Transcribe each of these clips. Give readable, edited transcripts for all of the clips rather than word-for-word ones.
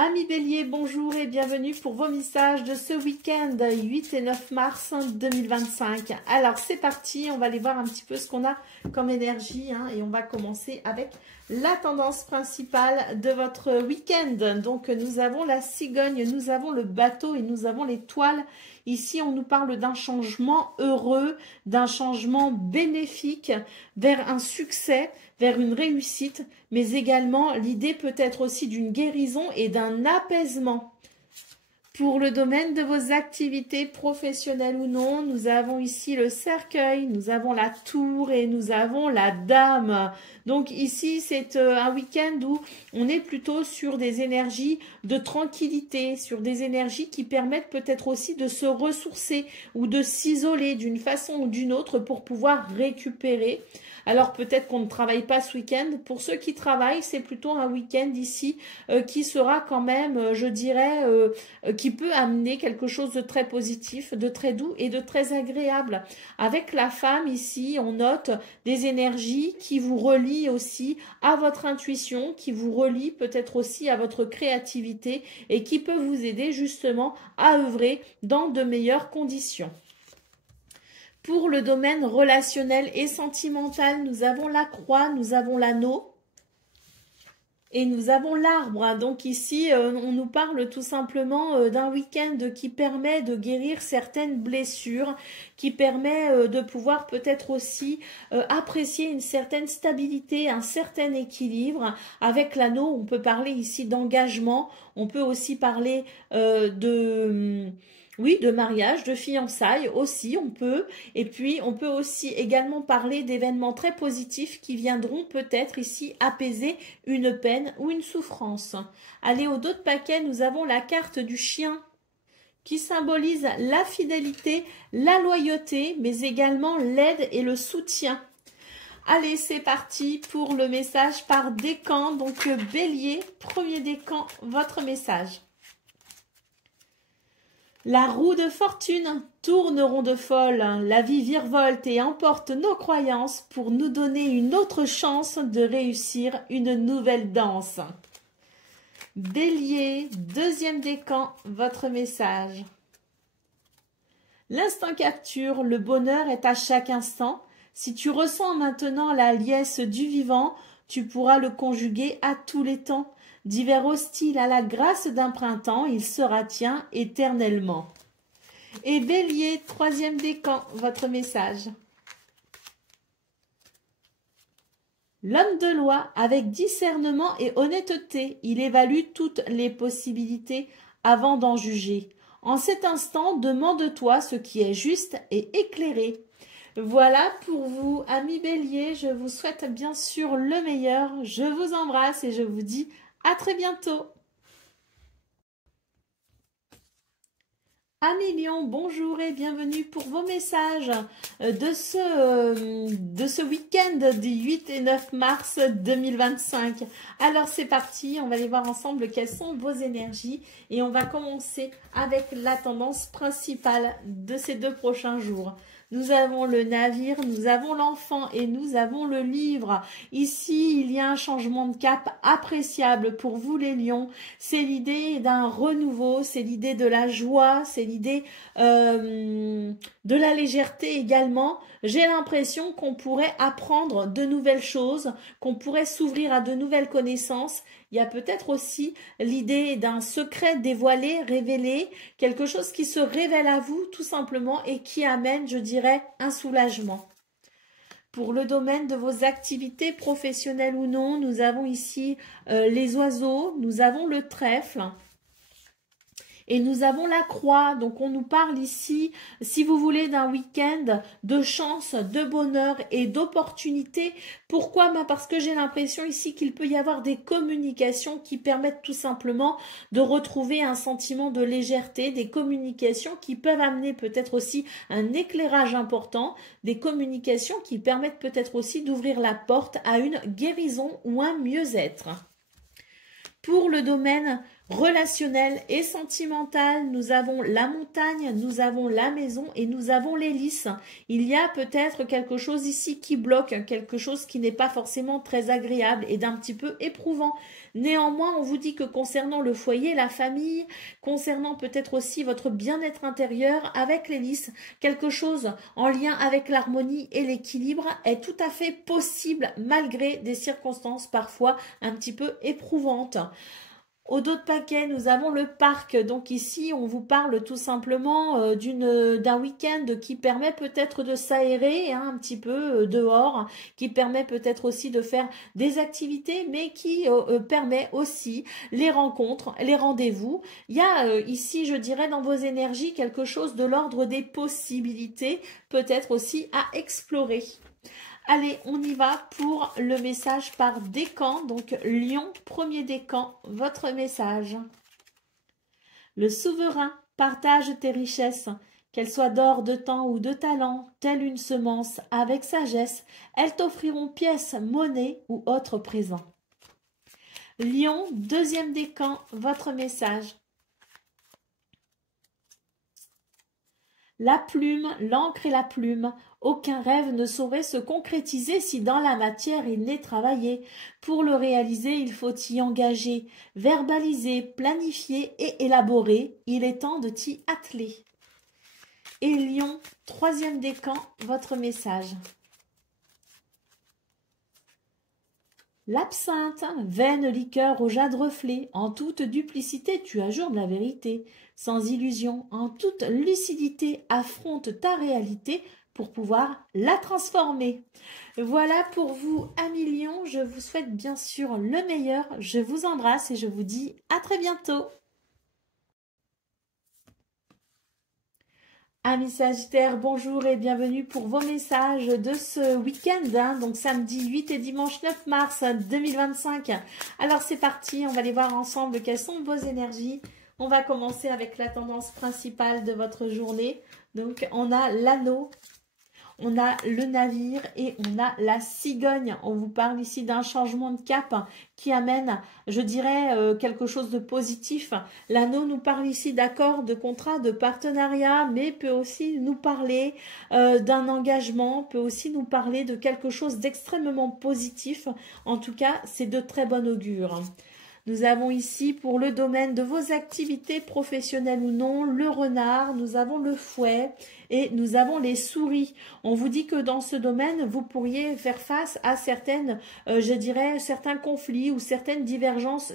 Amis Bélier, bonjour et bienvenue pour vos messages de ce week-end 8 et 9 mars 2025. Alors c'est parti, on va aller voir un petit peu ce qu'on a comme énergie et on va commencer avec la tendance principale de votre week-end. Donc nous avons la cigogne, nous avons le bateau et nous avons l'étoile. Ici, on nous parle d'un changement heureux, d'un changement bénéfique vers un succès, vers une réussite, mais également l'idée peut être aussi d'une guérison et d'un apaisement. Pour le domaine de vos activités professionnelles ou non, nous avons ici le cercueil, nous avons la tour et nous avons la dame. Donc ici, c'est un week-end où on est plutôt sur des énergies de tranquillité, sur des énergies qui permettent peut-être aussi de se ressourcer ou de s'isoler d'une façon ou d'une autre pour pouvoir récupérer. Alors peut-être qu'on ne travaille pas ce week-end. Pour ceux qui travaillent, c'est plutôt un week-end ici qui sera quand même, je dirais, qui peut amener quelque chose de très positif, de très doux et de très agréable. Avec la femme ici, on note des énergies qui vous relient aussi à votre intuition, qui vous relient peut-être aussi à votre créativité et qui peut vous aider justement à œuvrer dans de meilleures conditions. Pour le domaine relationnel et sentimental, nous avons la croix, nous avons l'anneau et nous avons l'arbre. Donc ici, on nous parle tout simplement d'un week-end qui permet de guérir certaines blessures, qui permet de pouvoir peut-être aussi apprécier une certaine stabilité, un certain équilibre. Avec l'anneau, on peut parler ici d'engagement, on peut aussi parler de mariage, de fiançailles aussi, on peut. Et puis, on peut aussi également parler d'événements très positifs qui viendront peut-être ici apaiser une peine ou une souffrance. Allez, au dos de paquet, nous avons la carte du chien qui symbolise la fidélité, la loyauté, mais également l'aide et le soutien. Allez, c'est parti pour le message par décan. Donc, Bélier, premier décan, votre message. La roue de fortune tourne ronde folle, la vie virevolte et emporte nos croyances pour nous donner une autre chance de réussir une nouvelle danse. Bélier, deuxième décan, votre message. L'instant capture, le bonheur est à chaque instant. Si tu ressens maintenant la liesse du vivant, tu pourras le conjuguer à tous les temps. D'hiver hostile à la grâce d'un printemps, il sera tien éternellement. Et Bélier, troisième décan, votre message. L'homme de loi, avec discernement et honnêteté, il évalue toutes les possibilités avant d'en juger. En cet instant, demande-toi ce qui est juste et éclairé. Voilà pour vous, amis Bélier, je vous souhaite bien sûr le meilleur. Je vous embrasse et je vous dis à très bientôt. Amis Lion, bonjour et bienvenue pour vos messages de ce week-end du 8 et 9 mars 2025. Alors c'est parti, on va aller voir ensemble quelles sont vos énergies et on va commencer avec la tendance principale de ces 2 prochains jours. Nous avons le navire, nous avons l'enfant et nous avons le livre. Ici, il y a un changement de cap appréciable pour vous les lions. C'est l'idée d'un renouveau, c'est l'idée de la joie, c'est l'idée de la légèreté également. J'ai l'impression qu'on pourrait apprendre de nouvelles choses, qu'on pourrait s'ouvrir à de nouvelles connaissances. Il y a peut-être aussi l'idée d'un secret dévoilé, révélé, quelque chose qui se révèle à vous tout simplement et qui amène, je dirais, un soulagement. Pour le domaine de vos activités professionnelles ou non, nous avons ici les oiseaux, nous avons le trèfle. Et nous avons la croix, donc on nous parle ici, si vous voulez, d'un week-end de chance, de bonheur et d'opportunité. Pourquoi? Parce que j'ai l'impression ici qu'il peut y avoir des communications qui permettent tout simplement de retrouver un sentiment de légèreté, des communications qui peuvent amener peut-être aussi un éclairage important, des communications qui permettent peut-être aussi d'ouvrir la porte à une guérison ou un mieux-être. Pour le domaine relationnel et sentimental, nous avons la montagne, nous avons la maison et nous avons l'hélice. Il y a peut-être quelque chose ici qui bloque, quelque chose qui n'est pas forcément très agréable et d'un petit peu éprouvant. Néanmoins, on vous dit que concernant le foyer, la famille, concernant peut-être aussi votre bien-être intérieur avec l'hélice, quelque chose en lien avec l'harmonie et l'équilibre est tout à fait possible malgré des circonstances parfois un petit peu éprouvantes. Au dos de paquet, nous avons le parc. Donc ici, on vous parle tout simplement d'un week-end qui permet peut-être de s'aérer un petit peu dehors, qui permet peut-être aussi de faire des activités, mais qui permet aussi les rencontres, les rendez-vous. Il y a ici, je dirais, dans vos énergies, quelque chose de l'ordre des possibilités, peut-être aussi à explorer. Allez, on y va pour le message par décan. Donc, Lion, premier décan, votre message. Le souverain, partage tes richesses, qu'elles soient d'or, de temps ou de talent, telle une semence, avec sagesse, elles t'offriront pièces, monnaie ou autres présents. Lion, deuxième décan, votre message. La plume, l'encre et la plume, aucun rêve ne saurait se concrétiser si dans la matière il n'est travaillé. Pour le réaliser, il faut y engager, verbaliser, planifier et élaborer. Il est temps de t'y atteler. Et Lion, troisième décan, votre message. L'absinthe, vaine liqueur au jade reflet, en toute duplicité tu ajoures de la vérité. Sans illusion, en toute lucidité, affronte ta réalité pour pouvoir la transformer. Voilà pour vous, amis Lions. Je vous souhaite bien sûr le meilleur. Je vous embrasse et je vous dis à très bientôt. Amis Sagittaires, bonjour et bienvenue pour vos messages de ce week-end, donc samedi 8 et dimanche 9 mars 2025. Alors c'est parti, on va aller voir ensemble quelles sont vos énergies. On va commencer avec la tendance principale de votre journée. Donc on a l'anneau, on a le navire et on a la cigogne. On vous parle ici d'un changement de cap qui amène, je dirais, quelque chose de positif. L'anneau nous parle ici d'accords, de contrats, de partenariat, mais peut aussi nous parler d'un engagement, peut aussi nous parler de quelque chose d'extrêmement positif. En tout cas, c'est de très bon augure. Nous avons ici, pour le domaine de vos activités professionnelles ou non, le renard, nous avons le fouet et nous avons les souris. On vous dit que dans ce domaine, vous pourriez faire face à certaines, je dirais, certains conflits ou certaines divergences,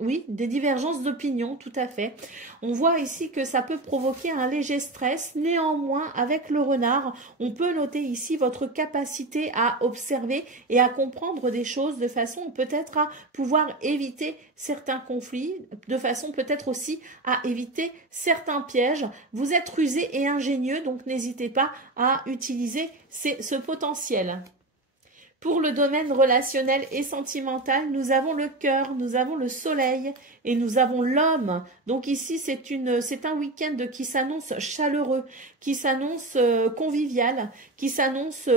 oui, des divergences d'opinion, tout à fait. On voit ici que ça peut provoquer un léger stress. Néanmoins, avec le renard, on peut noter ici votre capacité à observer et à comprendre des choses de façon peut-être à pouvoir éviter certains conflits, de façon peut-être aussi à éviter certains pièges. Vous êtes rusé et ingénieux, donc n'hésitez pas à utiliser ce potentiel. Pour le domaine relationnel et sentimental, nous avons le cœur, nous avons le soleil et nous avons l'homme. Donc ici, c'est un week-end qui s'annonce chaleureux, qui s'annonce convivial, qui s'annonce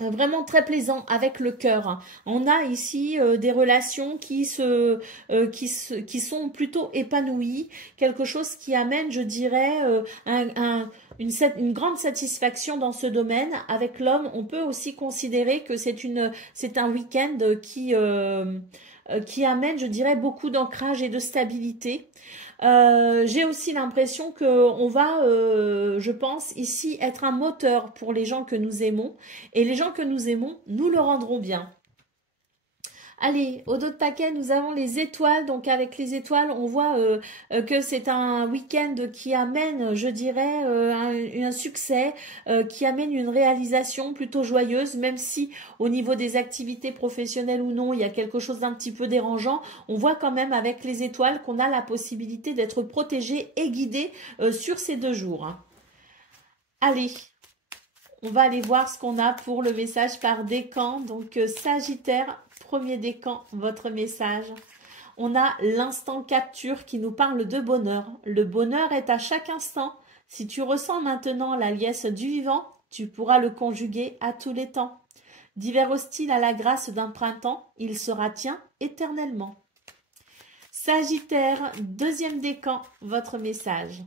vraiment très plaisant avec le cœur. On a ici des relations qui sont plutôt épanouies, quelque chose qui amène, je dirais, une grande satisfaction dans ce domaine. Avec l'homme, on peut aussi considérer que c'est un week-end qui amène, je dirais, beaucoup d'ancrage et de stabilité. J'ai aussi l'impression qu'on va, je pense, ici être un moteur pour les gens que nous aimons. Et les gens que nous aimons, nous le rendrons bien. Allez, au dos de paquet, nous avons les étoiles. Donc avec les étoiles, on voit que c'est un week-end qui amène, je dirais, un succès, qui amène une réalisation plutôt joyeuse, même si au niveau des activités professionnelles ou non, il y a quelque chose d'un petit peu dérangeant. On voit quand même avec les étoiles qu'on a la possibilité d'être protégé et guidé sur ces 2 jours. Allez, on va aller voir ce qu'on a pour le message par décan. Donc Sagittaire, premier décan, votre message. On a l'instant capture qui nous parle de bonheur. Le bonheur est à chaque instant. Si tu ressens maintenant la liesse du vivant, tu pourras le conjuguer à tous les temps. D'hiver hostile à la grâce d'un printemps, il sera tien éternellement. Sagittaire, deuxième décan, votre message.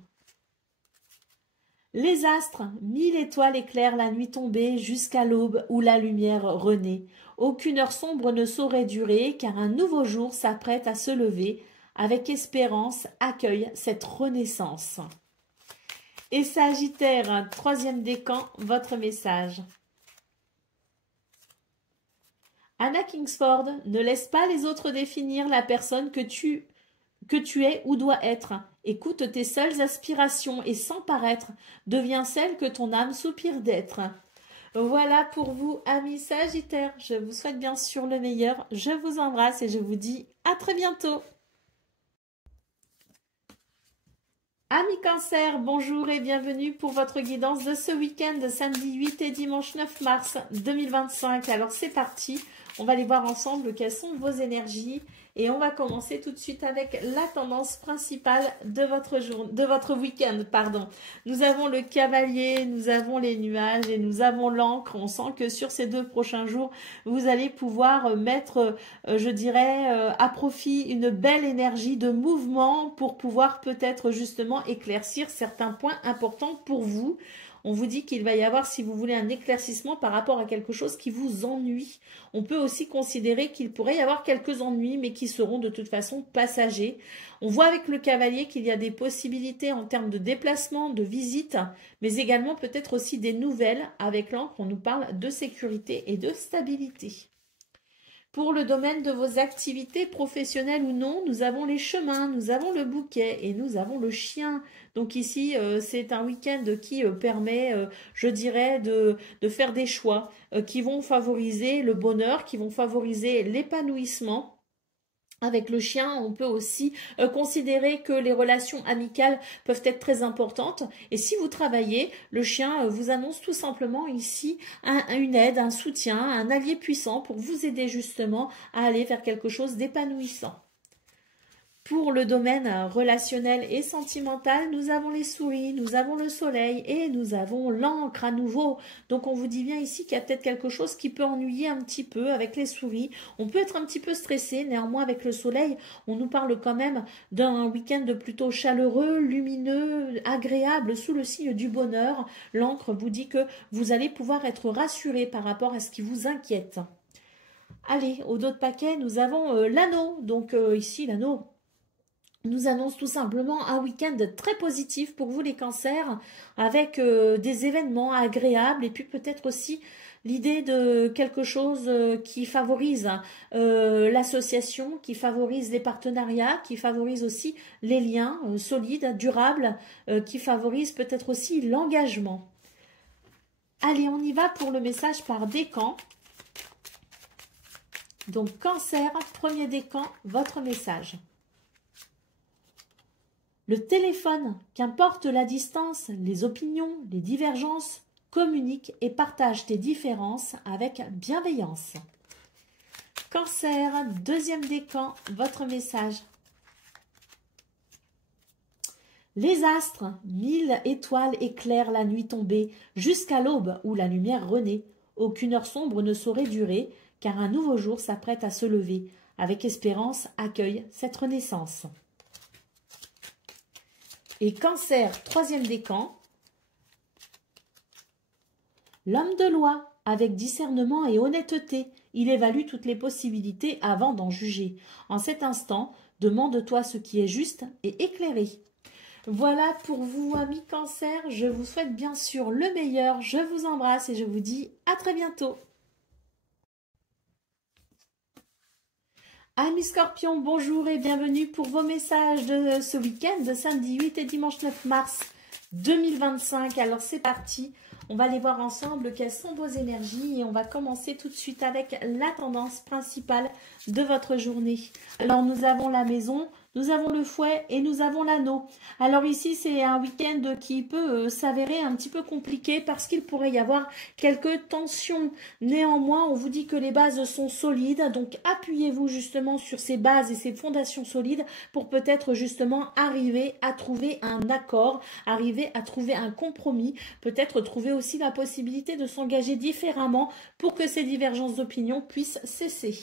Les astres, 1000 étoiles éclairent la nuit tombée jusqu'à l'aube où la lumière renaît. Aucune heure sombre ne saurait durer, car un nouveau jour s'apprête à se lever. Avec espérance, accueille cette renaissance. Et Sagittaire, troisième décan, votre message. Anna Kingsford, ne laisse pas les autres définir la personne que tu es ou dois être. Écoute tes seules aspirations et sans paraître, deviens celle que ton âme soupire d'être. Voilà pour vous, amis Sagittaires. Je vous souhaite bien sûr le meilleur. Je vous embrasse et je vous dis à très bientôt. Amis Cancer, bonjour et bienvenue pour votre guidance de ce week-end, samedi 8 et dimanche 9 mars 2025. Alors c'est parti, on va aller voir ensemble quelles sont vos énergies et on va commencer tout de suite avec la tendance principale de votre week-end. Nous avons le cavalier, nous avons les nuages et nous avons l'encre. On sent que sur ces 2 prochains jours, vous allez pouvoir mettre, je dirais, à profit une belle énergie de mouvement pour pouvoir peut-être justement éclaircir certains points importants pour vous. On vous dit qu'il va y avoir, si vous voulez, un éclaircissement par rapport à quelque chose qui vous ennuie. On peut aussi considérer qu'il pourrait y avoir quelques ennuis, mais qui seront de toute façon passagers. On voit avec le cavalier qu'il y a des possibilités en termes de déplacement, de visite, mais également peut-être aussi des nouvelles. Avec l'encre, on nous parle de sécurité et de stabilité. Pour le domaine de vos activités professionnelles ou non, nous avons les chemins, nous avons le bouquet et nous avons le chien. Donc ici, c'est un week-end qui permet, je dirais, de faire des choix qui vont favoriser le bonheur, qui vont favoriser l'épanouissement. Avec le chien, on peut aussi considérer que les relations amicales peuvent être très importantes. Et si vous travaillez, le chien vous annonce tout simplement ici une aide, un soutien, un allié puissant pour vous aider justement à aller vers quelque chose d'épanouissant. Pour le domaine relationnel et sentimental, nous avons les souris, nous avons le soleil et nous avons l'encre à nouveau. Donc on vous dit bien ici qu'il y a peut-être quelque chose qui peut ennuyer un petit peu avec les souris. On peut être un petit peu stressé, néanmoins avec le soleil, on nous parle quand même d'un week-end plutôt chaleureux, lumineux, agréable, sous le signe du bonheur. L'encre vous dit que vous allez pouvoir être rassuré par rapport à ce qui vous inquiète. Allez, au dos de paquet, nous avons l'anneau. Donc ici, l'anneau nous annonce tout simplement un week-end très positif pour vous les cancers, avec des événements agréables et puis peut-être aussi l'idée de quelque chose qui favorise l'association, qui favorise les partenariats, qui favorise aussi les liens solides, durables, qui favorise peut-être aussi l'engagement. Allez, on y va pour le message par décan. Donc cancer, premier décan, votre message. Le téléphone, qu'importe la distance, les opinions, les divergences, communique et partage tes différences avec bienveillance. Cancer, deuxième décan, votre message. Les astres, 1000 étoiles éclairent la nuit tombée, jusqu'à l'aube où la lumière renaît. Aucune heure sombre ne saurait durer, car un nouveau jour s'apprête à se lever. Avec espérance, accueille cette renaissance. Et cancer, troisième décan. L'homme de loi, avec discernement et honnêteté, il évalue toutes les possibilités avant d'en juger. En cet instant, demande-toi ce qui est juste et éclairé. Voilà pour vous, amis cancer. Je vous souhaite bien sûr le meilleur. Je vous embrasse et je vous dis à très bientôt. Amis Scorpions, bonjour et bienvenue pour vos messages de ce week-end, de samedi 8 et dimanche 9 mars 2025. Alors c'est parti, on va aller voir ensemble quelles sont vos énergies et on va commencer tout de suite avec la tendance principale de votre journée. Alors nous avons la maison, nous avons le fouet et nous avons l'anneau. Alors ici, c'est un week-end qui peut s'avérer un petit peu compliqué parce qu'il pourrait y avoir quelques tensions. Néanmoins, on vous dit que les bases sont solides. Donc, appuyez-vous justement sur ces bases et ces fondations solides pour peut-être justement arriver à trouver un accord, arriver à trouver un compromis, peut-être trouver aussi la possibilité de s'engager différemment pour que ces divergences d'opinion puissent cesser.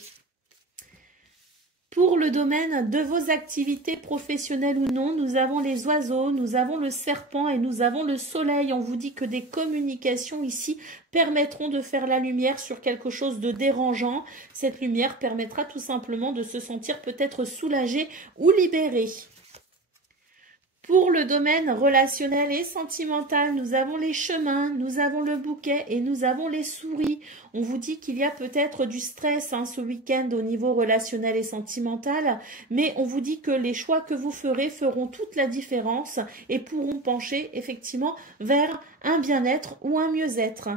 Pour le domaine de vos activités professionnelles ou non, nous avons les oiseaux, nous avons le serpent et nous avons le soleil. On vous dit que des communications ici permettront de faire la lumière sur quelque chose de dérangeant. Cette lumière permettra tout simplement de se sentir peut-être soulagé ou libéré. Pour le domaine relationnel et sentimental, nous avons les chemins, nous avons le bouquet et nous avons les souris. On vous dit qu'il y a peut-être du stress ce week-end au niveau relationnel et sentimental, mais on vous dit que les choix que vous ferez feront toute la différence et pourront pencher effectivement vers un bien-être ou un mieux-être.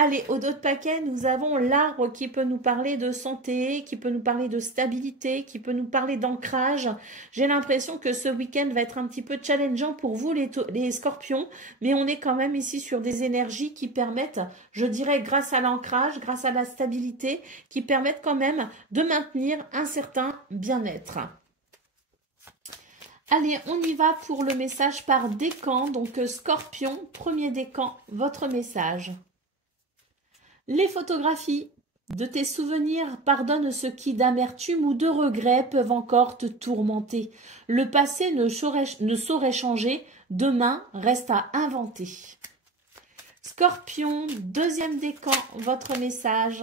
Allez, au dos de paquet, nous avons l'arbre qui peut nous parler de santé, qui peut nous parler de stabilité, qui peut nous parler d'ancrage. J'ai l'impression que ce week-end va être un petit peu challengeant pour vous les scorpions, mais on est quand même ici sur des énergies qui permettent, je dirais grâce à l'ancrage, grâce à la stabilité, qui permettent quand même de maintenir un certain bien-être. Allez, on y va pour le message par décan. Donc scorpion, premier décan, votre message. Les photographies de tes souvenirs pardonnent ce qui d'amertume ou de regret peuvent encore te tourmenter. Le passé ne saurait changer, demain reste à inventer. Scorpion, deuxième décan, votre message.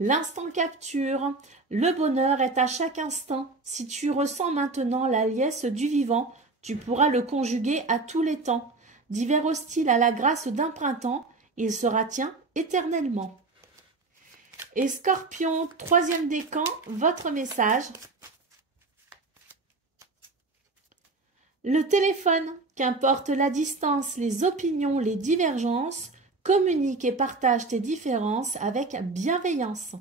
L'instant capture, le bonheur est à chaque instant. Si tu ressens maintenant la liesse du vivant, tu pourras le conjuguer à tous les temps. D'hiver hostile à la grâce d'un printemps, il sera tien éternellement. Et Scorpion, troisième décan, votre message. Le téléphone, qu'importe la distance, les opinions, les divergences, communique et partage tes différences avec bienveillance.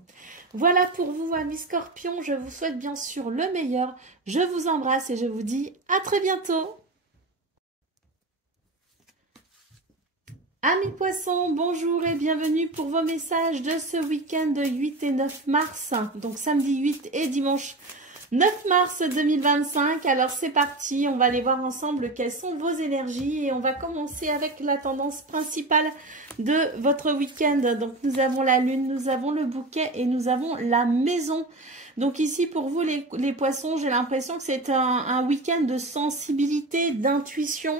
Voilà pour vous, amis Scorpions. Je vous souhaite bien sûr le meilleur. Je vous embrasse et je vous dis à très bientôt. Amis poissons, bonjour et bienvenue pour vos messages de ce week-end 8 et 9 mars, donc samedi 8 et dimanche 9 mars 2025. Alors c'est parti, on va aller voir ensemble quelles sont vos énergies et on va commencer avec la tendance principale de votre week-end. Donc nous avons la lune, nous avons le bouquet et nous avons la maison. Donc ici pour vous les poissons, j'ai l'impression que c'est un week-end de sensibilité, d'intuition.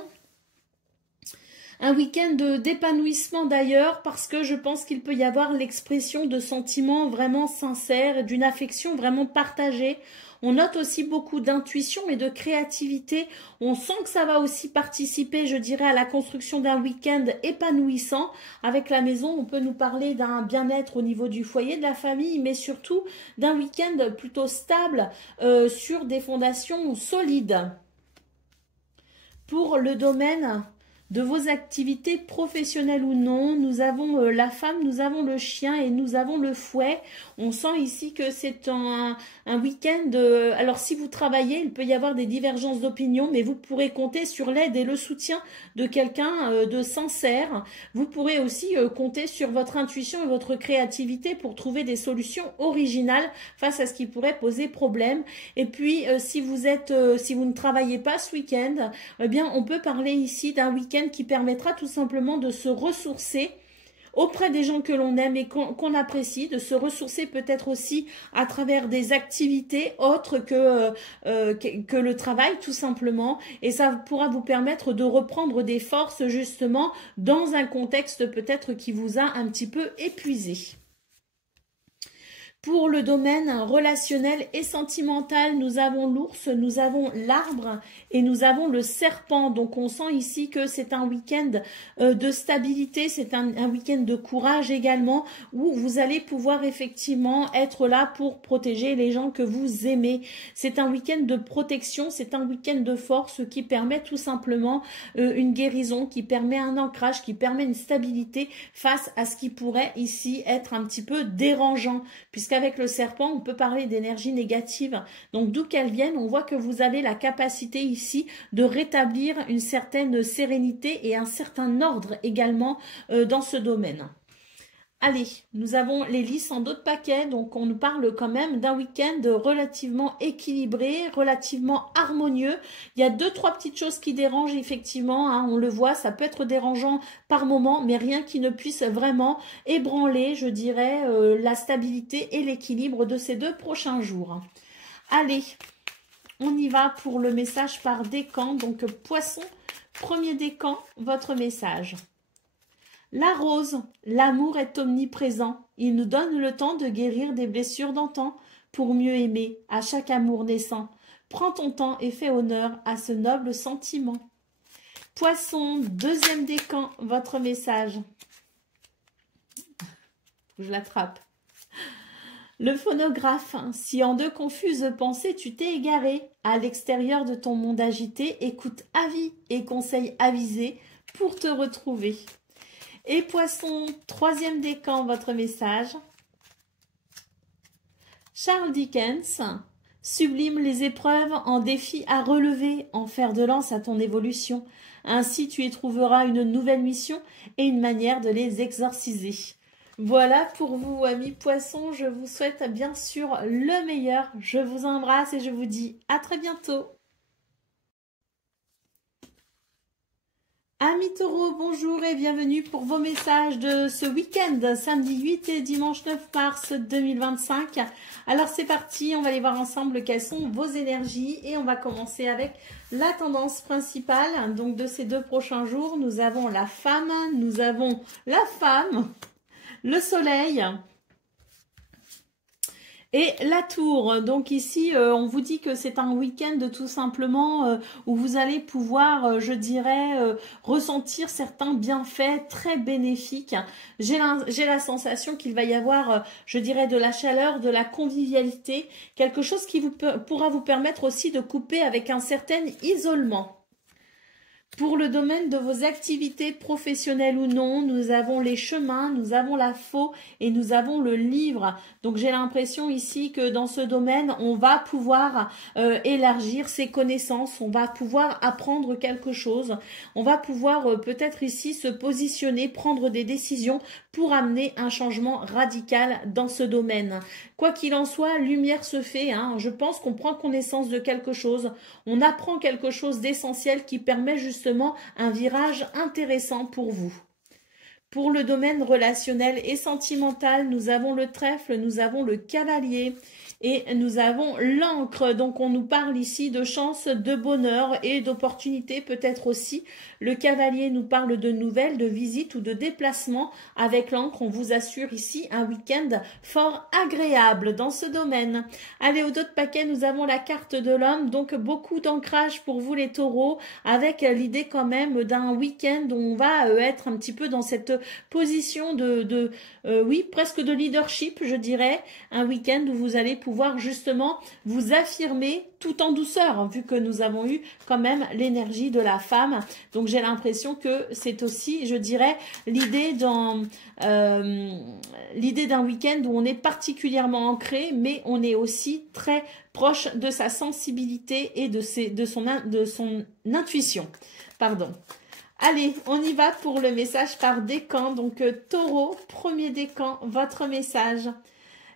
Un week-end d'épanouissement d'ailleurs, parce que je pense qu'il peut y avoir l'expression de sentiments vraiment sincères, d'une affection vraiment partagée. On note aussi beaucoup d'intuition et de créativité. On sent que ça va aussi participer, je dirais, à la construction d'un week-end épanouissant. Avec la maison, on peut nous parler d'un bien-être au niveau du foyer, de la famille, mais surtout d'un week-end plutôt stable sur des fondations solides. Pour le domaine de vos activités professionnelles ou non, nous avons la femme, nous avons le chien et nous avons le fouet. On sent ici que c'est un week-end. Alors si vous travaillez, il peut y avoir des divergences d'opinion, mais vous pourrez compter sur l'aide et le soutien de quelqu'un de sincère. Vous pourrez aussi compter sur votre intuition et votre créativité pour trouver des solutions originales face à ce qui pourrait poser problème. Et puis si vous ne travaillez pas ce week-end, eh bien on peut parler ici d'un week-end qui permettra tout simplement de se ressourcer auprès des gens que l'on aime et qu'on apprécie, de se ressourcer peut-être aussi à travers des activités autres que le travail tout simplement, et ça pourra vous permettre de reprendre des forces justement dans un contexte peut-être qui vous a un petit peu épuisé. Pour le domaine relationnel et sentimental, nous avons l'ours, nous avons l'arbre et nous avons le serpent. Donc on sent ici que c'est un week-end de stabilité, c'est un week-end de courage également, où vous allez pouvoir effectivement être là pour protéger les gens que vous aimez. C'est un week-end de protection, c'est un week-end de force qui permet tout simplement une guérison, qui permet un ancrage, qui permet une stabilité face à ce qui pourrait ici être un petit peu dérangeant, puisqu'avec le serpent, on peut parler d'énergie négative. Donc d'où qu'elle vienne, on voit que vous avez la capacité ici de rétablir une certaine sérénité et un certain ordre également dans ce domaine. Allez, nous avons les lys en d'autres paquets, donc on nous parle quand même d'un week-end relativement équilibré, relativement harmonieux. Il y a 2-3 petites choses qui dérangent effectivement, hein, on le voit, ça peut être dérangeant par moment, mais rien qui ne puisse vraiment ébranler, je dirais, la stabilité et l'équilibre de ces 2 prochains jours. Allez, on y va pour le message par décan. Donc, Poisson, premier décan, votre message. La rose, l'amour est omniprésent. Il nous donne le temps de guérir des blessures d'antan pour mieux aimer à chaque amour naissant. Prends ton temps et fais honneur à ce noble sentiment. Poisson, deuxième décan, votre message. Je l'attrape. Le phonographe, si en deux confuses pensées tu t'es égaré, à l'extérieur de ton monde agité, écoute avis et conseils avisés pour te retrouver. Et Poisson, troisième décan, votre message. Charles Dickens, sublime les épreuves en défi à relever, en fer de lance à ton évolution. Ainsi tu y trouveras une nouvelle mission et une manière de les exorciser. Voilà pour vous, amis poissons. Je vous souhaite bien sûr le meilleur. Je vous embrasse et je vous dis à très bientôt. Amis taureaux, bonjour et bienvenue pour vos messages de ce week-end, samedi 8 et dimanche 9 mars 2025. Alors c'est parti, on va aller voir ensemble quelles sont vos énergies et on va commencer avec la tendance principale. Donc de ces 2 prochains jours, nous avons la femme, le soleil et la tour. Donc ici, on vous dit que c'est un week-end tout simplement où vous allez pouvoir, je dirais, ressentir certains bienfaits très bénéfiques. J'ai la sensation qu'il va y avoir, je dirais, de la chaleur, de la convivialité, quelque chose qui pourra vous permettre aussi de couper avec un certain isolement. Pour le domaine de vos activités professionnelles ou non, nous avons les chemins, nous avons la faux et nous avons le livre. Donc j'ai l'impression ici que dans ce domaine, on va pouvoir élargir ses connaissances, on va pouvoir apprendre quelque chose, on va pouvoir peut-être ici se positionner, prendre des décisions pour amener un changement radical dans ce domaine. Quoi qu'il en soit, lumière se fait. Je pense qu'on prend connaissance de quelque chose, on apprend quelque chose d'essentiel qui permet justement un virage intéressant pour vous. Pour le domaine relationnel et sentimental, nous avons le trèfle, nous avons le cavalier et nous avons l'encre. Donc on nous parle ici de chance, de bonheur et d'opportunités peut-être aussi. Le cavalier nous parle de nouvelles, de visites ou de déplacements. Avec l'encre, on vous assure ici un week-end fort agréable dans ce domaine. Allez, au dos de paquet, nous avons la carte de l'homme. Donc beaucoup d'ancrage pour vous les taureaux, avec l'idée quand même d'un week-end où on va être un petit peu dans cette position oui, presque de leadership, je dirais. Un week-end où vous allez pouvoir justement vous affirmer tout en douceur, vu que nous avons eu quand même l'énergie de la femme. Donc j'ai l'impression que c'est aussi, je dirais, l'idée d'un week-end où on est particulièrement ancré, mais on est aussi très proche de sa sensibilité et de son intuition. Pardon. Allez, on y va pour le message par décan. Donc taureau, premier décan, votre message.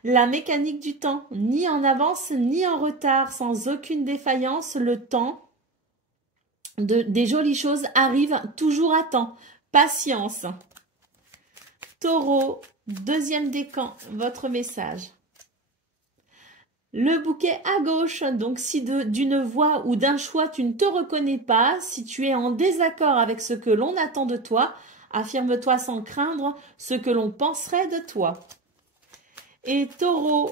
La mécanique du temps, ni en avance ni en retard, sans aucune défaillance, le temps des jolies choses arrive toujours à temps. Patience. Taureau, deuxième décan, votre message. Le bouquet à gauche, donc si d'une voix ou d'un choix tu ne te reconnais pas, si tu es en désaccord avec ce que l'on attend de toi, affirme-toi sans craindre ce que l'on penserait de toi. Et taureau,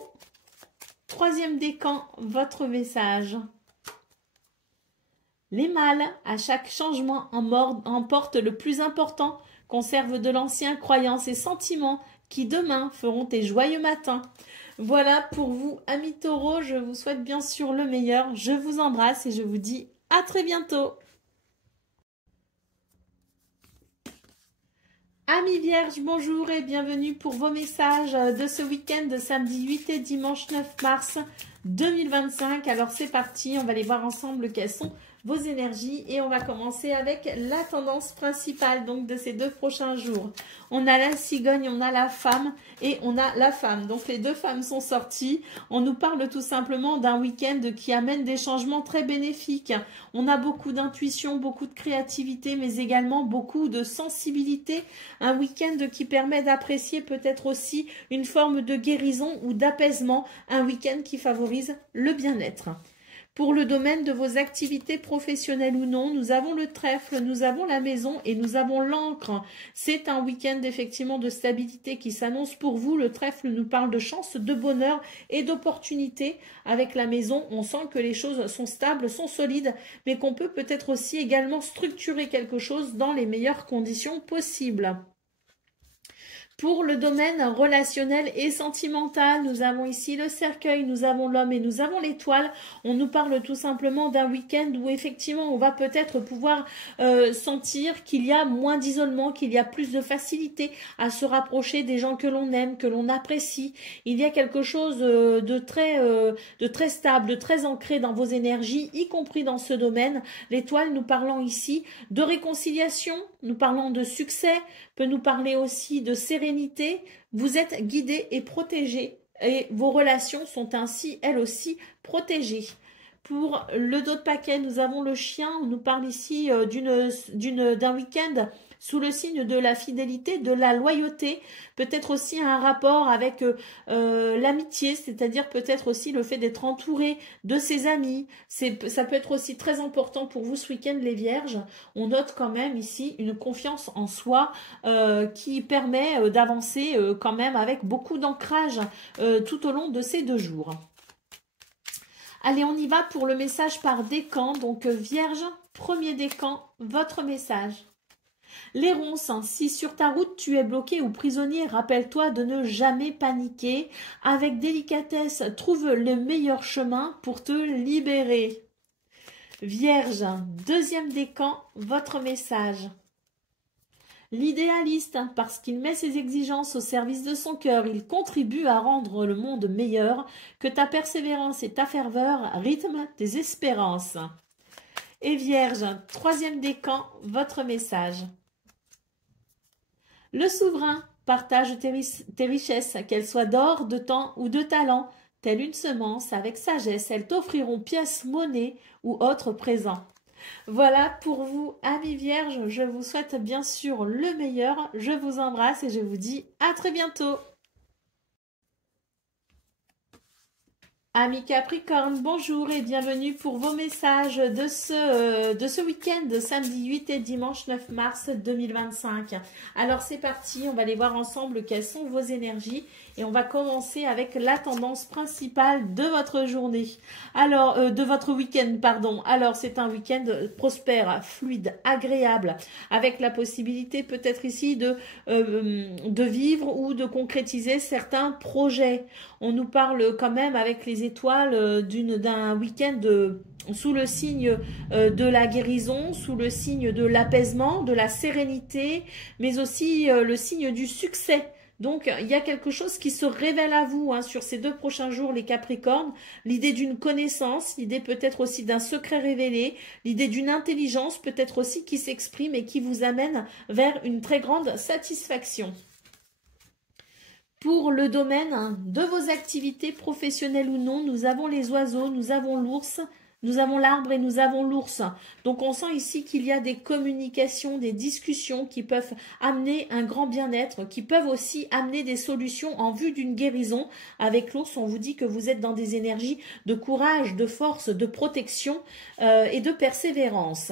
troisième décan, votre message. Les mâles, à chaque changement emportent le plus important, conserve de l'ancien, croyances et sentiments qui demain feront tes joyeux matins. Voilà pour vous, amis taureaux, je vous souhaite bien sûr le meilleur, je vous embrasse et je vous dis à très bientôt. Amis vierges, bonjour et bienvenue pour vos messages de ce week-end de samedi 8 et dimanche 9 mars 2025. Alors c'est parti, on va aller voir ensemble quelles sont vos énergies et on va commencer avec la tendance principale donc de ces 2 prochains jours. On a la cigogne, on a la femme et on a la femme. Donc les 2 femmes sont sorties. On nous parle tout simplement d'un week-end qui amène des changements très bénéfiques. On a beaucoup d'intuition, beaucoup de créativité, mais également beaucoup de sensibilité. Un week-end qui permet d'apprécier peut-être aussi une forme de guérison ou d'apaisement. Un week-end qui favorise favorise le bien-être. Pour le domaine de vos activités professionnelles ou non, nous avons le trèfle, nous avons la maison et nous avons l'encre. C'est un week-end effectivement de stabilité qui s'annonce pour vous. Le trèfle nous parle de chance, de bonheur et d'opportunité. Avec la maison, on sent que les choses sont stables, sont solides, mais qu'on peut peut-être aussi également structurer quelque chose dans les meilleures conditions possibles. Pour le domaine relationnel et sentimental, nous avons ici le cercueil, nous avons l'homme et nous avons l'étoile. On nous parle tout simplement d'un week-end où effectivement on va peut-être pouvoir sentir qu'il y a moins d'isolement, qu'il y a plus de facilité à se rapprocher des gens que l'on aime, que l'on apprécie. Il y a quelque chose de très stable, de très ancré dans vos énergies, y compris dans ce domaine. L'étoile nous parlant ici de réconciliation, nous parlons de succès, peut nous parler aussi de sérénité. Vous êtes guidé et protégé et vos relations sont ainsi, elles aussi, protégées. Pour le dos de paquet, nous avons le chien. On nous parle ici d'un week-end sous le signe de la fidélité, de la loyauté, peut-être aussi un rapport avec l'amitié, c'est-à-dire peut-être aussi le fait d'être entouré de ses amis. Ça peut être aussi très important pour vous ce week-end, les vierges. On note quand même ici une confiance en soi qui permet d'avancer quand même avec beaucoup d'ancrage tout au long de ces 2 jours. Allez, on y va pour le message par décan. Donc, vierge, premier décan, votre message. Les ronces, si sur ta route tu es bloqué ou prisonnier, rappelle-toi de ne jamais paniquer. Avec délicatesse, trouve le meilleur chemin pour te libérer. Vierge, deuxième décan, votre message. L'idéaliste, parce qu'il met ses exigences au service de son cœur, il contribue à rendre le monde meilleur, que ta persévérance et ta ferveur rythment tes espérances. Et Vierge, troisième décan, votre message. Le souverain, partage tes richesses, qu'elles soient d'or, de temps ou de talent, telle une semence, avec sagesse, elles t'offriront pièces, monnaie ou autres présents. Voilà pour vous, amis vierges, je vous souhaite bien sûr le meilleur, je vous embrasse et je vous dis à très bientôt. Amis Capricorne, bonjour et bienvenue pour vos messages de ce week-end, samedi 8 et dimanche 9 mars 2025. Alors c'est parti, on va aller voir ensemble quelles sont vos énergies et on va commencer avec la tendance principale de votre journée. Alors, de votre week-end, pardon. Alors c'est un week-end prospère, fluide, agréable, avec la possibilité peut-être ici de vivre ou de concrétiser certains projets. On nous parle quand même avec les étoiles d'un week-end sous le signe de la guérison, sous le signe de l'apaisement, de la sérénité, mais aussi le signe du succès. Donc, il y a quelque chose qui se révèle à vous sur ces 2 prochains jours, les Capricornes. L'idée d'une connaissance, l'idée peut-être aussi d'un secret révélé, l'idée d'une intelligence peut-être aussi qui s'exprime et qui vous amène vers une très grande satisfaction. Pour le domaine de vos activités professionnelles ou non, nous avons les oiseaux, nous avons l'ours, nous avons l'arbre et nous avons l'ours. Donc on sent ici qu'il y a des communications, des discussions qui peuvent amener un grand bien-être, qui peuvent aussi amener des solutions en vue d'une guérison. Avec l'ours, on vous dit que vous êtes dans des énergies de courage, de force, de protection et de persévérance.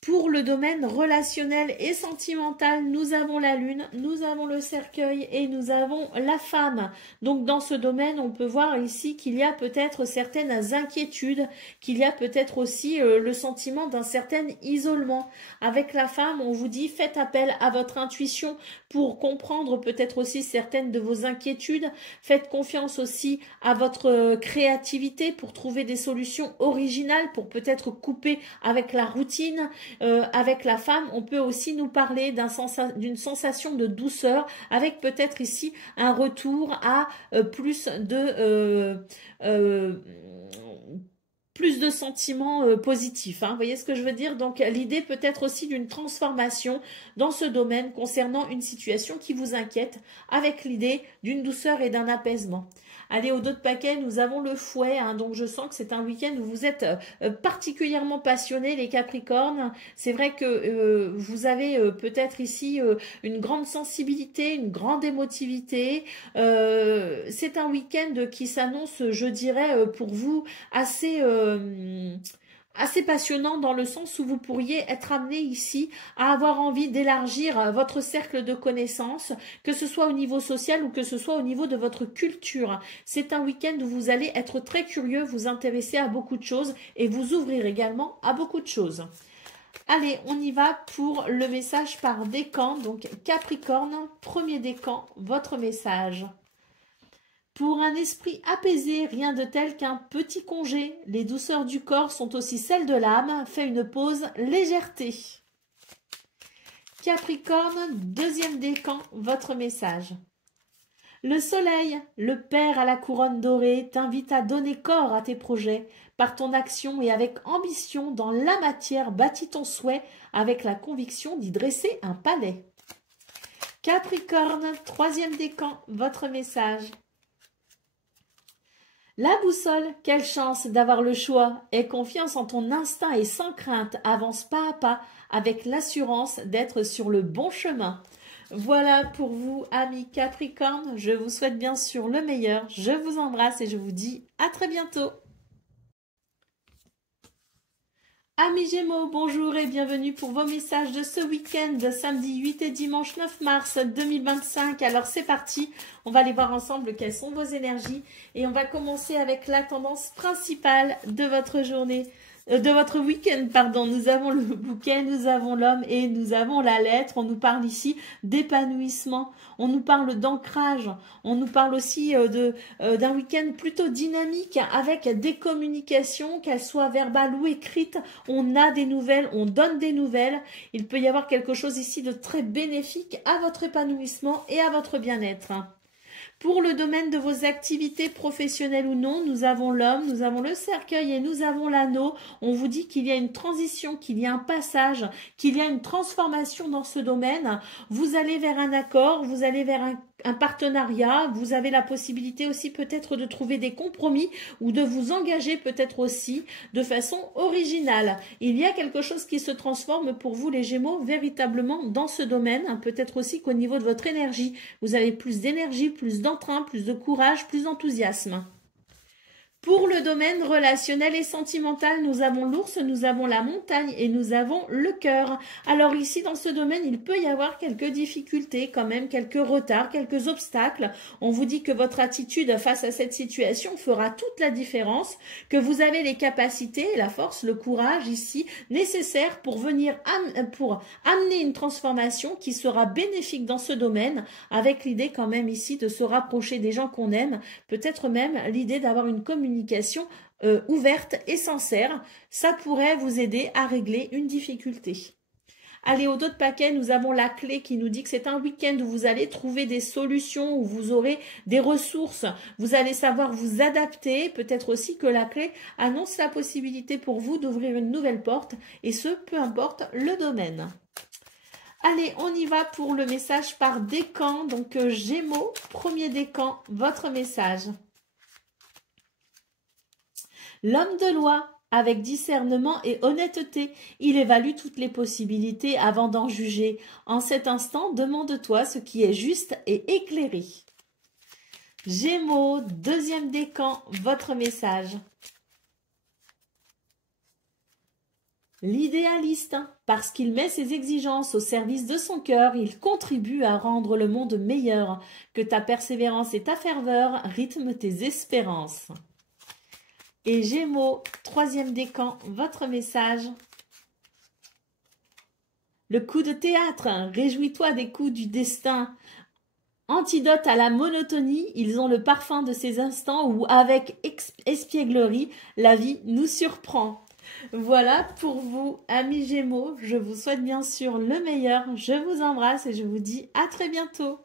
Pour le domaine relationnel et sentimental, nous avons la lune, nous avons le cercueil et nous avons la femme. Donc dans ce domaine, on peut voir ici qu'il y a peut-être certaines inquiétudes, qu'il y a peut-être aussi le sentiment d'un certain isolement. Avec la femme, on vous dit faites appel à votre intuition pour comprendre peut-être aussi certaines de vos inquiétudes. Faites confiance aussi à votre créativité pour trouver des solutions originales, pour peut-être couper avec la routine. Avec la femme, on peut aussi nous parler d'une sensation de douceur, avec peut-être ici un retour à plus de plus de sentiments positifs. Hein. Vous voyez ce que je veux dire? Donc l'idée peut être aussi d'une transformation dans ce domaine concernant une situation qui vous inquiète, avec l'idée d'une douceur et d'un apaisement. Allez, au dos de paquet, nous avons le fouet, hein, donc je sens que c'est un week-end où vous êtes particulièrement passionnés, les Capricornes. C'est vrai que vous avez peut-être ici une grande sensibilité, une grande émotivité. C'est un week-end qui s'annonce, je dirais, pour vous assez passionnant dans le sens où vous pourriez être amené ici à avoir envie d'élargir votre cercle de connaissances, que ce soit au niveau social ou que ce soit au niveau de votre culture. C'est un week-end où vous allez être très curieux, vous intéresser à beaucoup de choses et vous ouvrir également à beaucoup de choses. Allez, on y va pour le message par décan. Donc Capricorne, premier décan, votre message. Pour un esprit apaisé, rien de tel qu'un petit congé. Les douceurs du corps sont aussi celles de l'âme. Fais une pause, légèreté. Capricorne, deuxième décan, votre message. Le soleil, le père à la couronne dorée, t'invite à donner corps à tes projets. Par ton action et avec ambition, dans la matière, bâtis ton souhait avec la conviction d'y dresser un palais. Capricorne, troisième décan, votre message. La boussole, quelle chance d'avoir le choix. Aie confiance en ton instinct et sans crainte, avance pas à pas avec l'assurance d'être sur le bon chemin. Voilà pour vous, amis Capricorne. Je vous souhaite bien sûr le meilleur. Je vous embrasse et je vous dis à très bientôt. Amis Gémeaux, bonjour et bienvenue pour vos messages de ce week-end, samedi 8 et dimanche 9 mars 2025. Alors c'est parti, on va aller voir ensemble quelles sont vos énergies et on va commencer avec la tendance principale de votre journée. De votre week-end, pardon. Nous avons le bouquet, nous avons l'homme et nous avons la lettre. On nous parle ici d'épanouissement, on nous parle d'ancrage, on nous parle aussi d'un week-end plutôt dynamique avec des communications, qu'elles soient verbales ou écrites. On a des nouvelles, on donne des nouvelles. Il peut y avoir quelque chose ici de très bénéfique à votre épanouissement et à votre bien-être. Pour le domaine de vos activités professionnelles ou non, nous avons l'homme, nous avons le cercueil et nous avons l'anneau. On vous dit qu'il y a une transition, qu'il y a un passage, qu'il y a une transformation dans ce domaine. Vous allez vers un accord, vous allez vers un partenariat, vous avez la possibilité aussi peut-être de trouver des compromis ou de vous engager peut-être aussi de façon originale. Il y a quelque chose qui se transforme pour vous les Gémeaux véritablement dans ce domaine. Peut-être aussi qu'au niveau de votre énergie, vous avez plus d'énergie, plus d'entrain, plus de courage, plus d'enthousiasme. Pour le domaine relationnel et sentimental, nous avons l'ours, nous avons la montagne et nous avons le cœur. Alors ici, dans ce domaine, il peut y avoir quelques difficultés, quand même, quelques retards, quelques obstacles. On vous dit que votre attitude face à cette situation fera toute la différence, que vous avez les capacités, la force, le courage ici nécessaires pour pour amener une transformation qui sera bénéfique dans ce domaine, avec l'idée quand même ici de se rapprocher des gens qu'on aime, peut-être même l'idée d'avoir une communication ouverte et sincère, ça pourrait vous aider à régler une difficulté. Allez, au dos de paquet, nous avons la clé qui nous dit que c'est un week-end où vous allez trouver des solutions, où vous aurez des ressources, vous allez savoir vous adapter, peut-être aussi que la clé annonce la possibilité pour vous d'ouvrir une nouvelle porte, et ce, peu importe le domaine. Allez, on y va pour le message par décan, donc Gémeaux, premier décan, votre message. L'homme de loi, avec discernement et honnêteté, il évalue toutes les possibilités avant d'en juger. En cet instant, demande-toi ce qui est juste et éclairé. Gémeaux, deuxième décan, votre message. L'idéaliste, parce qu'il met ses exigences au service de son cœur, il contribue à rendre le monde meilleur. Que ta persévérance et ta ferveur rythment tes espérances. Et Gémeaux, troisième décan, votre message. Le coup de théâtre, réjouis-toi des coups du destin. Antidote à la monotonie, ils ont le parfum de ces instants où, avec espièglerie, la vie nous surprend. Voilà pour vous, amis Gémeaux. Je vous souhaite bien sûr le meilleur. Je vous embrasse et je vous dis à très bientôt.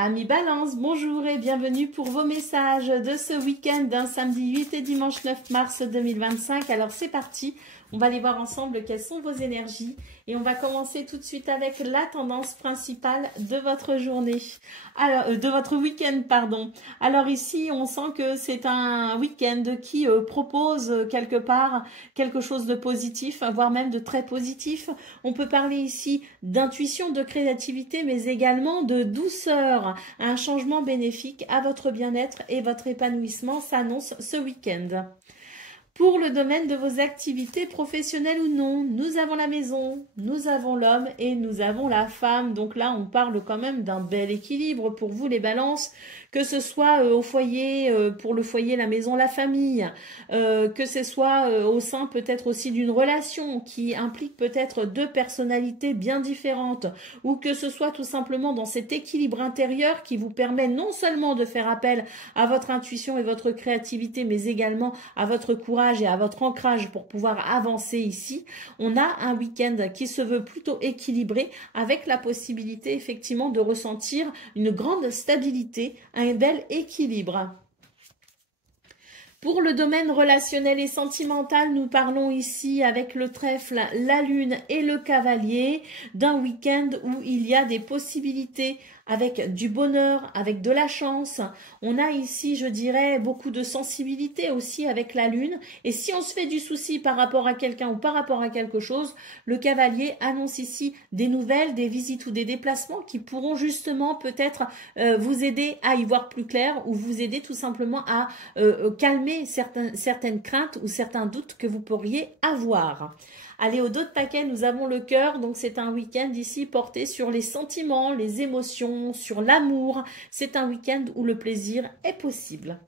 Amis Balance, bonjour et bienvenue pour vos messages de ce week-end d'un samedi 8 et dimanche 9 mars 2025. Alors c'est parti, on va aller voir ensemble quelles sont vos énergies et on va commencer tout de suite avec la tendance principale de votre journée. Alors, de votre week-end, pardon. Alors ici, on sent que c'est un week-end qui propose quelque part quelque chose de positif, voire même de très positif. On peut parler ici d'intuition, de créativité, mais également de douceur. Un changement bénéfique à votre bien-être et votre épanouissement s'annonce ce week-end. Pour le domaine de vos activités professionnelles ou non, nous avons la maison, nous avons l'homme et nous avons la femme. Donc là, on parle quand même d'un bel équilibre pour vous les balances, que ce soit au foyer, pour le foyer, la maison, la famille, que ce soit au sein peut-être aussi d'une relation qui implique peut-être deux personnalités bien différentes, ou que ce soit tout simplement dans cet équilibre intérieur qui vous permet non seulement de faire appel à votre intuition et votre créativité, mais également à votre courage et à votre ancrage pour pouvoir avancer ici. On a un week-end qui se veut plutôt équilibré avec la possibilité effectivement de ressentir une grande stabilité, un bel équilibre. Pour le domaine relationnel et sentimental, nous parlons ici avec le trèfle, la lune et le cavalier d'un week-end où il y a des possibilités avec du bonheur, avec de la chance. On a ici, je dirais, beaucoup de sensibilité aussi avec la lune. Et si on se fait du souci par rapport à quelqu'un ou par rapport à quelque chose, le cavalier annonce ici des nouvelles, des visites ou des déplacements qui pourront justement peut-être vous aider à y voir plus clair ou vous aider tout simplement à calmer certaines craintes ou certains doutes que vous pourriez avoir. Allez, au dos de paquet, nous avons le cœur. Donc, c'est un week-end ici porté sur les sentiments, les émotions, sur l'amour. C'est un week-end où le plaisir est possible.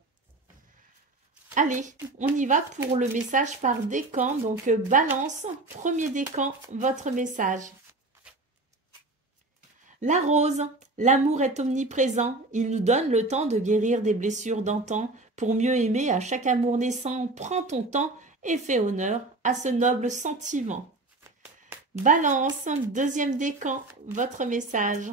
Allez, on y va pour le message par décan. Donc, balance, premier décan, votre message. La rose, l'amour est omniprésent. Il nous donne le temps de guérir des blessures d'antan. Pour mieux aimer, à chaque amour naissant, prends ton temps et fais honneur à ce noble sentiment. Balance, deuxième décan, votre message.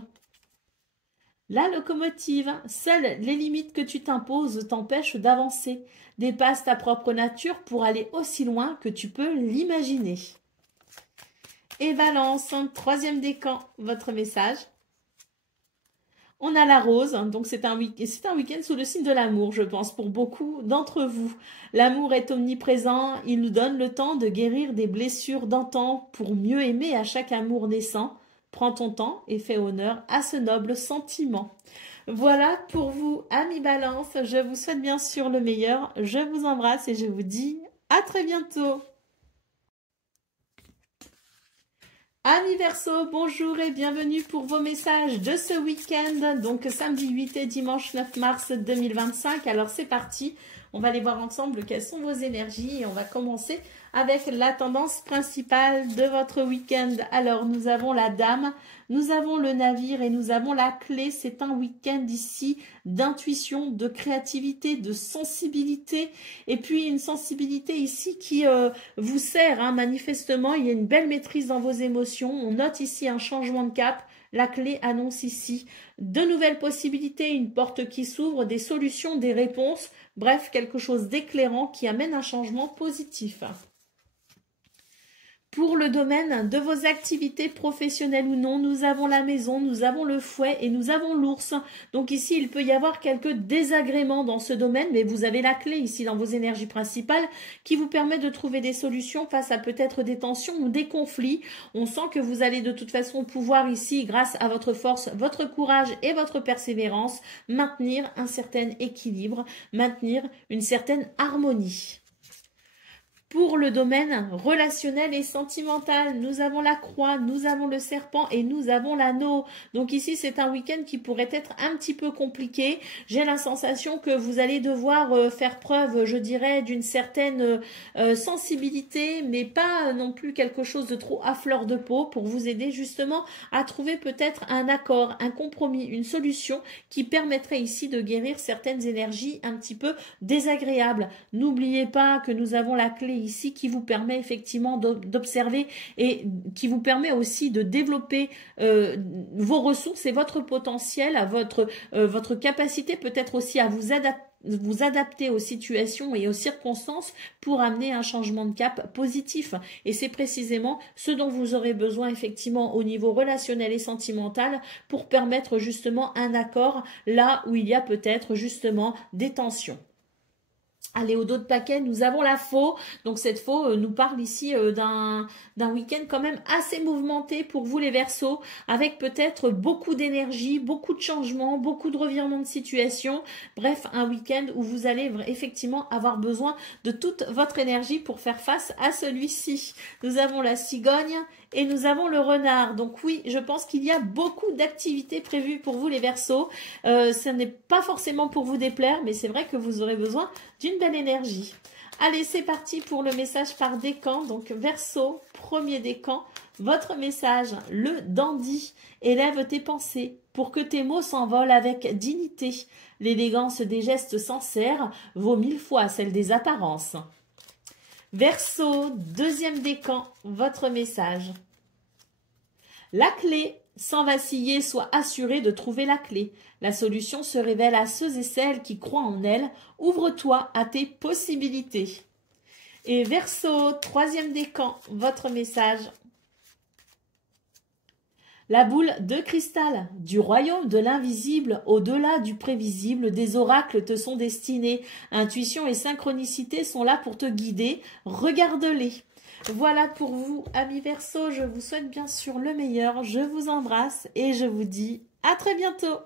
La locomotive, seules les limites que tu t'imposes t'empêchent d'avancer. Dépasse ta propre nature pour aller aussi loin que tu peux l'imaginer. Et Balance, troisième décan, votre message. On a la rose, donc c'est un week-end sous le signe de l'amour, je pense, pour beaucoup d'entre vous. L'amour est omniprésent, il nous donne le temps de guérir des blessures d'antan pour mieux aimer à chaque amour naissant. Prends ton temps et fais honneur à ce noble sentiment. Voilà pour vous, amis Balance, je vous souhaite bien sûr le meilleur, je vous embrasse et je vous dis à très bientôt. Amis Verseau, bonjour et bienvenue pour vos messages de ce week-end, donc samedi 8 et dimanche 9 mars 2025. Alors c'est parti, on va aller voir ensemble quelles sont vos énergies et on va commencer avec la tendance principale de votre week-end. Alors nous avons la dame, nous avons le navire et nous avons la clé. C'est un week-end ici d'intuition, de créativité, de sensibilité et puis une sensibilité ici qui vous sert, hein, manifestement. Il y a une belle maîtrise dans vos émotions. On note ici un changement de cap. La clé annonce ici de nouvelles possibilités, une porte qui s'ouvre, des solutions, des réponses. Bref, quelque chose d'éclairant qui amène un changement positif. Pour le domaine de vos activités professionnelles ou non, nous avons la maison, nous avons le fouet et nous avons l'ours. Donc ici, il peut y avoir quelques désagréments dans ce domaine, mais vous avez la clé ici dans vos énergies principales qui vous permet de trouver des solutions face à peut-être des tensions ou des conflits. On sent que vous allez de toute façon pouvoir ici, grâce à votre force, votre courage et votre persévérance, maintenir un certain équilibre, maintenir une certaine harmonie. Pour le domaine relationnel et sentimental, nous avons la croix, nous avons le serpent et nous avons l'anneau. Donc ici, c'est un week-end qui pourrait être un petit peu compliqué. J'ai la sensation que vous allez devoir faire preuve, je dirais, d'une certaine sensibilité, mais pas non plus quelque chose de trop à fleur de peau pour vous aider justement à trouver peut-être un accord, un compromis, une solution qui permettrait ici de guérir certaines énergies un petit peu désagréables. N'oubliez pas que nous avons la clé ici qui vous permet effectivement d'observer et qui vous permet aussi de développer vos ressources et votre potentiel, à votre capacité peut-être aussi à vous adapter aux situations et aux circonstances pour amener un changement de cap positif. Et c'est précisément ce dont vous aurez besoin effectivement au niveau relationnel et sentimental pour permettre justement un accord là où il y a peut-être justement des tensions. Allez, au dos de paquet, nous avons la faux. Donc cette faux nous parle ici d'un week-end quand même assez mouvementé pour vous les Verseaux, avec peut-être beaucoup d'énergie, beaucoup de changements, beaucoup de revirements de situation. Bref, un week-end où vous allez effectivement avoir besoin de toute votre énergie pour faire face à celui-ci. Nous avons la cigogne et nous avons le renard. Donc oui, je pense qu'il y a beaucoup d'activités prévues pour vous les Verseaux. Ce n'est pas forcément pour vous déplaire, mais c'est vrai que vous aurez besoin d'une belle énergie. Allez, c'est parti pour le message par décan. Donc Verseau, premier décan, votre message, le dandy. Élève tes pensées pour que tes mots s'envolent avec dignité. L'élégance des gestes sincères vaut 1000 fois celle des apparences. Verseau, deuxième décan, votre message. La clé, sans vaciller, sois assuré de trouver la clé. La solution se révèle à ceux et celles qui croient en elle. Ouvre-toi à tes possibilités. Et Verseau, troisième décan, votre message. La boule de cristal, du royaume de l'invisible, au-delà du prévisible, des oracles te sont destinés. Intuition et synchronicité sont là pour te guider. Regarde-les. Voilà pour vous, amis Verseaux. Je vous souhaite bien sûr le meilleur. Je vous embrasse et je vous dis à très bientôt.